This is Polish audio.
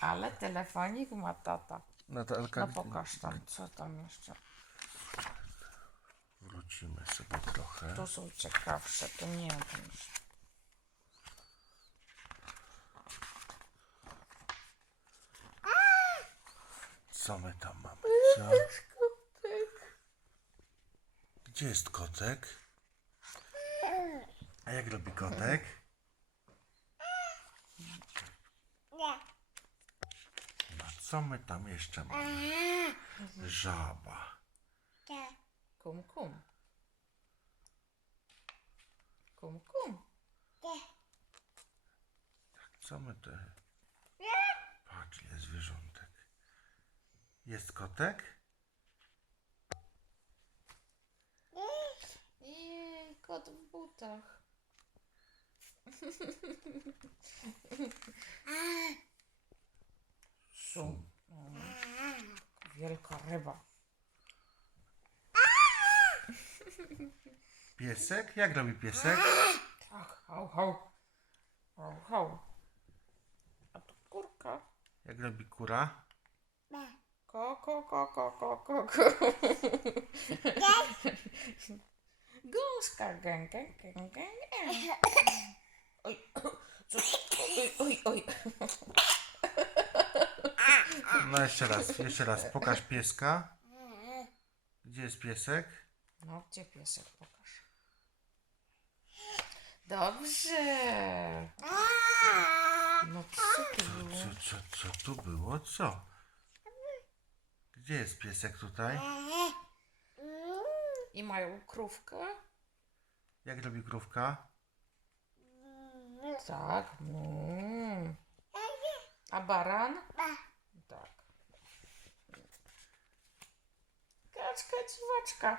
Ale telefonik ma tata. Natalka, No gdzie- pokaż tam, co tam jeszcze. wrócimy sobie trochę. Tu są ciekawsze, to nie wiem już. Co my tam mamy? Co? Gdzie jest kotek? A jak robi kotek? No co my tam jeszcze mamy? Żaba. Kum, kum. Kum, kum. Co my te... Patrz, ile zwierzątek. Jest kotek? Jej, kot w butach. Szum. Wielka ryba. Piesek? Jak robi piesek? Tak, hał, hał. Hał, hał. A tu kurka. Jak robi kura? Ko, ko, ko, ko, ko, ko, ko. Gąska, gęk, gęk, gęk, gęk. Oj? Oj, oj, oj. No jeszcze raz, jeszcze raz. Pokaż pieska. Gdzie jest piesek? No, gdzie piesek? Pokaż. Dobrze. No, co tu było? Co, co, co tu było? Co? Gdzie jest piesek tutaj? I mają krówkę? Jak robi krówka? Tak. Mm. A baran? Tak. Kaczka, dziwaczka.